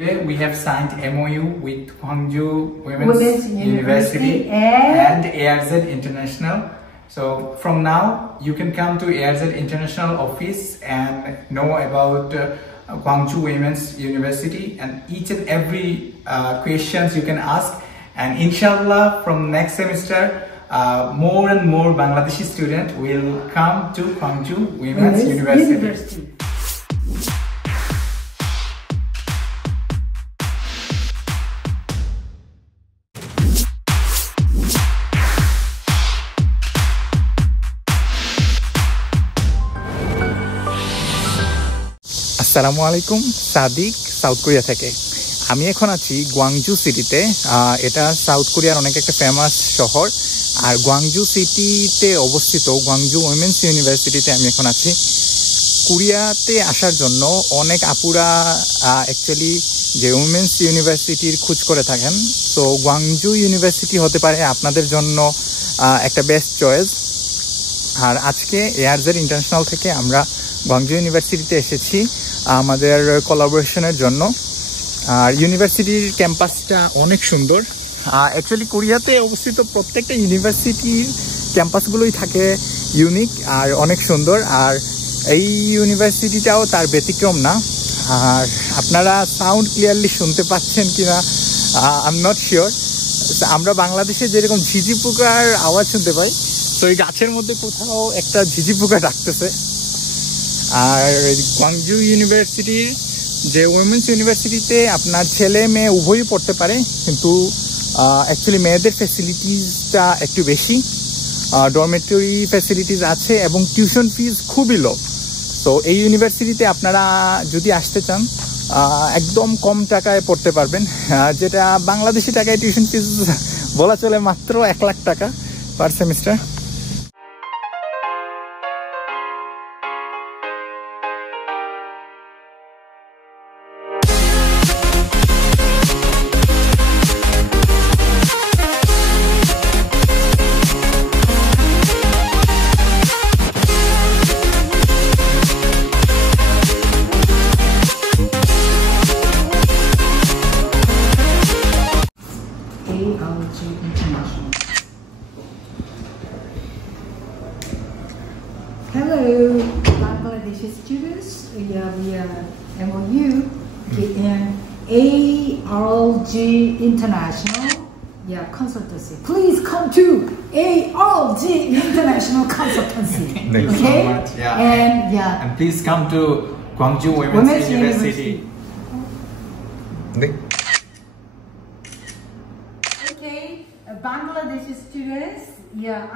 Today we have signed MOU with Gwangju Women's University and ARZ International. So from now you can come to ARZ International office and know about Gwangju Women's University, and each and every questions you can ask, and inshallah from next semester more and more Bangladeshi students will come to Gwangju Women's University. আসসালামু আলাইকুম, Sadiq south Korea থেকে। আমি এখন আছি Guangzhou সিটিতে। এটা south কোরিয়ার অনেক একটা ফেমাস শহর, আর গোয়াংজু সিটিতে অবস্থিত গোয়াংজু উইমেন্স ইউনিভার্সিটিতে আমি এখন আছি। কোরিয়াতে আসার জন্য অনেক আপুরা অ্যাকচুয়ালি যে উইমেন্স ইউনিভার্সিটির খোঁজ করে থাকেন, তো গোয়াংজু ইউনিভার্সিটি হতে পারে আপনাদের জন্য একটা বেস্ট চয়েস। আর আজকে ARZ ইন্টারন্যাশনাল থেকে আমরা গোয়াংজু ইউনিভার্সিটিতে এসেছি আমাদের কোলাবোরেশনের জন্য। আর ইউনিভার্সিটির ক্যাম্পাসটা অনেক সুন্দর। অ্যাকচুয়ালি কোরিয়াতে অবস্থিত প্রত্যেকটা ইউনিভার্সিটির ক্যাম্পাসগুলোই থাকে ইউনিক আর অনেক সুন্দর, আর এই ইউনিভার্সিটিটাও তার ব্যতিক্রম না। আর আপনারা সাউন্ড ক্লিয়ারলি শুনতে পাচ্ছেন কিনা আই এম নট শিওর। আমরা বাংলাদেশে যেরকম ঝিঝি পোকার আওয়াজ শুনতে পাই, তো এই গাছের মধ্যে কোথাও একটা ঝিঝি পোকা ডাকতেছে। আর গোয়াংজু ইউনিভার্সিটির যে উইমেন্স ইউনিভার্সিটিতে আপনার ছেলে মেয়ে উভয়ই পড়তে পারে, কিন্তু অ্যাকচুয়ালি মেয়েদের ফ্যাসিলিটিসটা একটু বেশি। ডরমেটরি ফ্যাসিলিটিস আছে এবং টিউশন ফিজ খুবই লো। তো এই ইউনিভার্সিটিতে আপনারা যদি আসতে চান একদম কম টাকায় পড়তে পারবেন, যেটা বাংলাদেশি টাকায় টিউশন ফিজ বলা চলে মাত্র 1 লাখ টাকা পার semester. ARZ International. Hello, Bangladeshi students. We are MOU in ARZ International consultancy. Please come to ARZ International consultancy. Thank you so much. And please come to Gwangju Women's University. Bangladeshi students,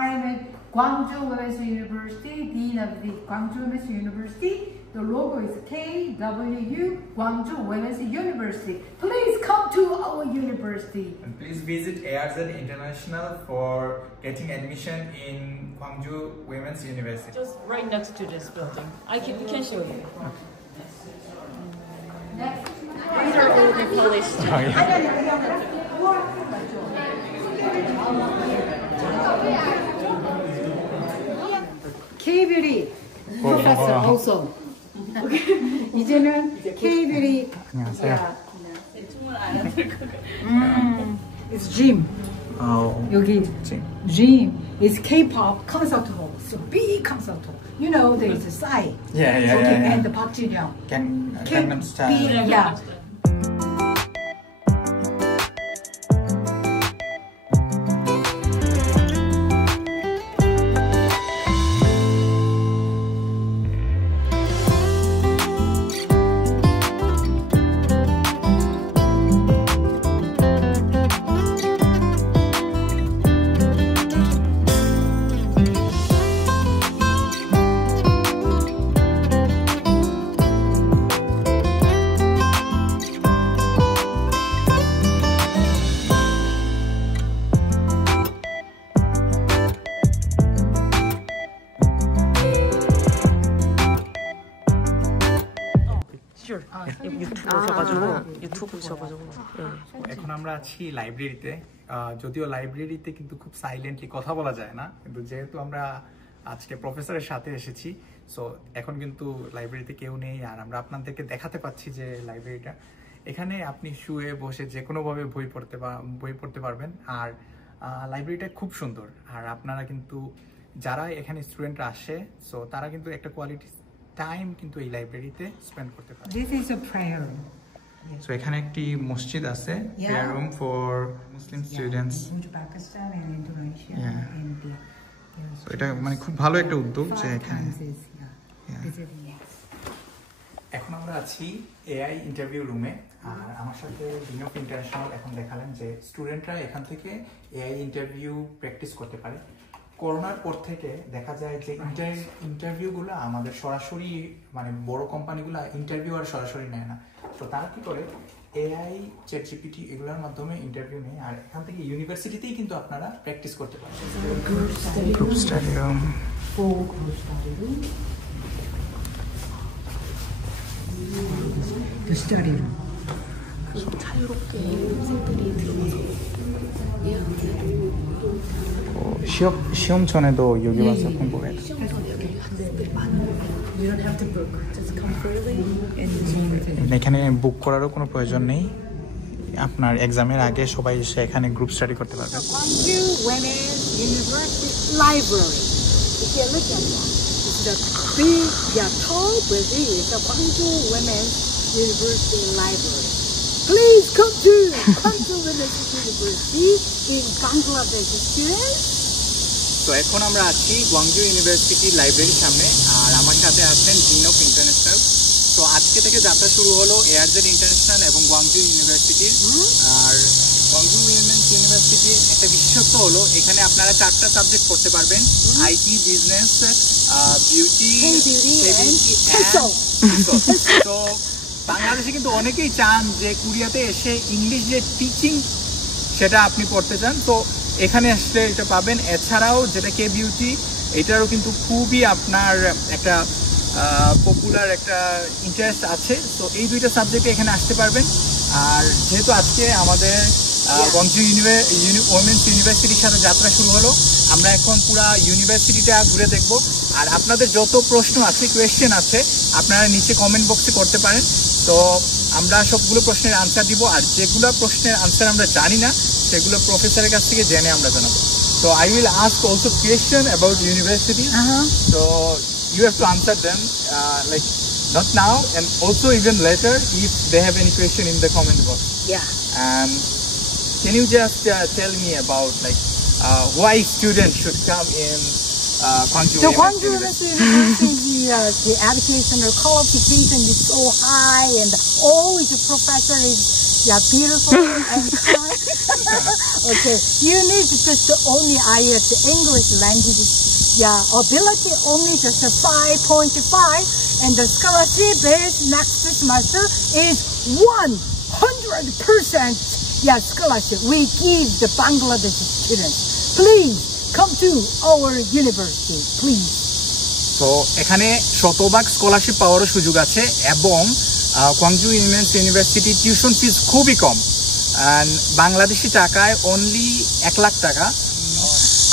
I'm at Gwangju Women's University, Dean of the Gwangju Women's University. The logo is KWU, Gwangju Women's University. Please come to our university. And please visit ARZ International for getting admission in Gwangju Women's University. Just right next to this building. We can show you. These are all Nepali students. K-beauty professor also. 이제는 K-beauty. 안녕하세요. It's gym. 여기 gym is K-pop concert hall. So big concert hall. You know there is a Psy. And the Park Ji-young. Gangnam Style. Yeah. এখন আমরা আছি লাইব্রেরিতে। যদিও লাইব্রেরিতে কিন্তু খুব silently কথা বলা যায় না, কিন্তু যেহেতু আমরা আজকে প্রফেসরের সাথে এসেছি, সো এখন কিন্তু লাইব্রেরিতে কেউ নেই, আর আমরা আপনাদেরকে দেখাতে পাচ্ছি যে লাইব্রেরিটা এখানে আপনি শুয়ে বসে যে কোনোভাবে বই পড়তে পারবেন। আর লাইব্রেরিটা খুব সুন্দর। আর আপনারা কিন্তু যারা এখানে স্টুডেন্টরা আসে, সো তারা কিন্তু একটা কোয়ালিটি টাইম কিন্তু এই লাইব্রেরিতে স্পেন্ড করতে পারে। This is a prayer room. So এখানে একটি মসজিদ আছে, prayer room for Muslim students. Pakistan and Indonesia Yeah. and so এটা মানে খুব ভালো একটা উদ্যোগ যে এখানে। এখন আমরা আছি এআই ইন্টারভিউ রুমে। আর আমার সাথে ডিন অফ ইন্টারন্যাশনাল এখন দেখালেন যে স্টুডেন্টরা এখান থেকে এআই ইন্টারভিউ প্র্যাকটিস করতে পারে। করোনার পর থেকে দেখা যায় যে ইন্টারভিউগুলো আমাদের সরাসরি মানে বড় কোম্পানিগুলো ইন্টারভিউ আর সরাসরি নেয় না। তো তারা কি করে এআই, চ্যাটজিপিটি এগুলোর মাধ্যমে ইন্টারভিউ নেয়। আর এখান থেকে ইউনিভার্সিটিতেই কিন্তু আপনারা প্র্যাকটিস করতে পারেন। Group study room, the study room. 자유롭게 학생들이 들어가서 시험 전에도 여기 와서 공부해. 시험 전에 여기 학생들 많은 You don't have to book. Just come freely and এখানে বুক করারও কোনো প্রয়োজন নেই। আপনার এক্সামের আগে সবাই এসে এখানে গ্রুপ স্টাডি করতে পারবে। Gwangju Women's University Library. If you look at that, it's the big, tall building. It's the Gwangju Women's University Library. Please come to Women's University in Bangladesh, students. তো এখন আমরা আছি গোয়াংজু ইউনিভার্সিটি লাইব্রেরির সামনে। আর আমার সাথে আছেন ডিন অফ ইন্টারন্যাশনাল। তো আজকে থেকে যাত্রা শুরু হলো এআরজেড ইন্টারন্যাশনাল এবং গোয়াংজু ইউনিভার্সিটির। আর গোয়াংজু উইমেন্স ইউনিভার্সিটির একটা বিশেষত্ব হলো এখানে আপনারা 4টা সাবজেক্ট পড়তে পারবেন, আইটি, বিজনেস, বিউটি, তো বাংলাদেশে কিন্তু অনেকেই চান যে কোরিয়াতে এসে ইংলিশ যে টিচিং সেটা আপনি পড়তে চান, তো এখানে আসলে এটা পাবেন। এছাড়াও যেটা কে বিউটি, এটারও কিন্তু খুবই আপনার একটা পপুলার একটা ইন্টারেস্ট আছে। তো এই 2টা সাবজেক্টে এখানে আসতে পারবেন। আর যেহেতু আজকে আমাদের গোয়াংজু উইমেন্স ইউনিভার্সিটির সাথে যাত্রা শুরু হলো, আমরা এখন পুরা ইউনিভার্সিটিটা ঘুরে দেখব। আর আপনাদের যত প্রশ্ন আছে, কোয়েশ্চেন আছে, আপনারা নিচে কমেন্ট বক্সে করতে পারেন। তো আমরা সবগুলো প্রশ্নের আনসার দিব। আর যেগুলো প্রশ্নের আনসার আমরা জানি না সেগুলো প্রফেসরের কাছ থেকে জেনে আমরা জানাবো। So I will ask also question about university. So you have to answer them like not now and also even later if they have any question in the comment box. Yeah. And can you just tell me about like why students should come in Gwangju? The Gwangju University, the educational qualification is so high, and always the professor is beautiful and kind. Okay, you need just only IELTS English language ability only just 5.5, and the scholarship base next semester is 100% scholarship we give the Bangladesh students. Please come to our university, please. তো এখানে শতভাগ scholarship পাওয়ারও সুযোগ আছে এবং Gwangju women's university tuition fees খুবই কম, বাংলাদেশি টাকায় only 1 lakh টাকা।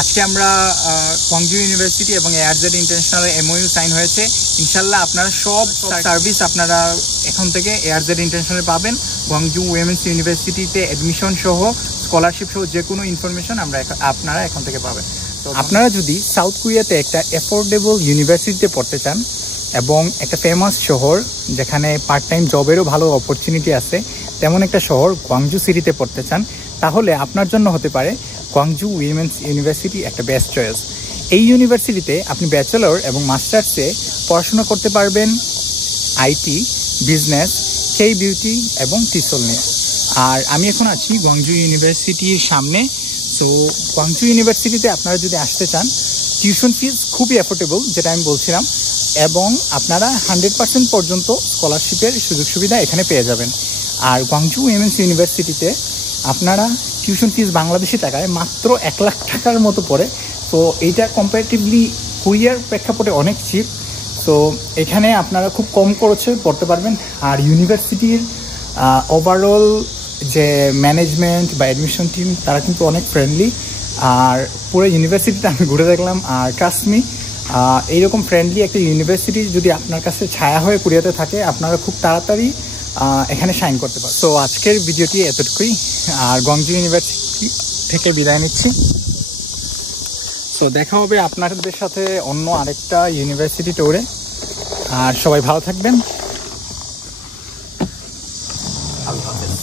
আজকে আমরা গোয়াংজু ইউনিভার্সিটি এবং এআরজেড ইন্টারন্যাশনাল এমওইউ সাইন হয়েছে। ইনশাল্লাহ আপনারা সব সার্ভিস আপনারা এখন থেকে এআরজেড ইন্টারন্যাশনালে পাবেন। গোয়াংজু উইমেন্স ইউনিভার্সিটিতে অ্যাডমিশন সহ, স্কলারশিপ সহ যে কোনো ইনফরমেশন আপনারা এখন থেকে পাবেন। তো আপনারা যদি সাউথ কোরিয়াতে একটা অ্যাফোর্ডেবল ইউনিভার্সিটিতে পড়তে চান এবং একটা ফেমাস শহর যেখানে পার্ট টাইম জবেরও ভালো অপরচুনিটি আছে তেমন একটা শহর গোয়াংজু সিটিতে পড়তে চান, তাহলে আপনার জন্য হতে পারে গোয়াংজু উইমেন্স ইউনিভার্সিটি একটা বেস্ট চয়েস। এই ইউনিভার্সিটিতে আপনি ব্যাচেলর এবং মাস্টার্সে পড়াশোনা করতে পারবেন আইটি, বিজনেস, কে বিউটি এবং টিসল নিয়ে। আর আমি এখন আছি গোয়াংজু ইউনিভার্সিটির সামনে। সো গোয়াংজু ইউনিভার্সিটিতে আপনারা যদি আসতে চান, টিউশন ফিস খুবই অ্যাফোর্ডেবল যেটা আমি বলছিলাম, এবং আপনারা 100% পর্যন্ত স্কলারশিপের সুযোগ সুবিধা এখানে পেয়ে যাবেন। আর গোয়াংজু উইমেন্স ইউনিভার্সিটিতে আপনারা টিউশন ফিস বাংলাদেশি টাকায় মাত্র 1 লাখ টাকার মতো পড়ে। তো এইটা কম্পারেটিভলি কোরিয়ার প্রেক্ষাপটে অনেক চিপ। তো এখানে আপনারা খুব কম খরচে পড়তে পারবেন। আর ইউনিভার্সিটির ওভারঅল যে ম্যানেজমেন্ট বা অ্যাডমিশন টিম তারা কিন্তু অনেক ফ্রেন্ডলি। আর পুরো ইউনিভার্সিটিতে আমি ঘুরে দেখলাম, আর ট্রাস্ট মি, এইরকম ফ্রেন্ডলি একটা ইউনিভার্সিটি যদি আপনার কাছে ছায়া হয়ে কোরিয়াতে থাকে, আপনারা খুব তাড়াতাড়ি এখানে সাইন করতে পারো। তো আজকের ভিডিওটি এতটুকুই, আর গোয়াংজু ইউনিভার্সিটি থেকে বিদায় নিচ্ছি। সো দেখা হবে আপনাদের সাথে অন্য আরেকটা ইউনিভার্সিটি ট্যুরে। আর সবাই ভালো থাকবেন। আল্লাহ হাফেজ।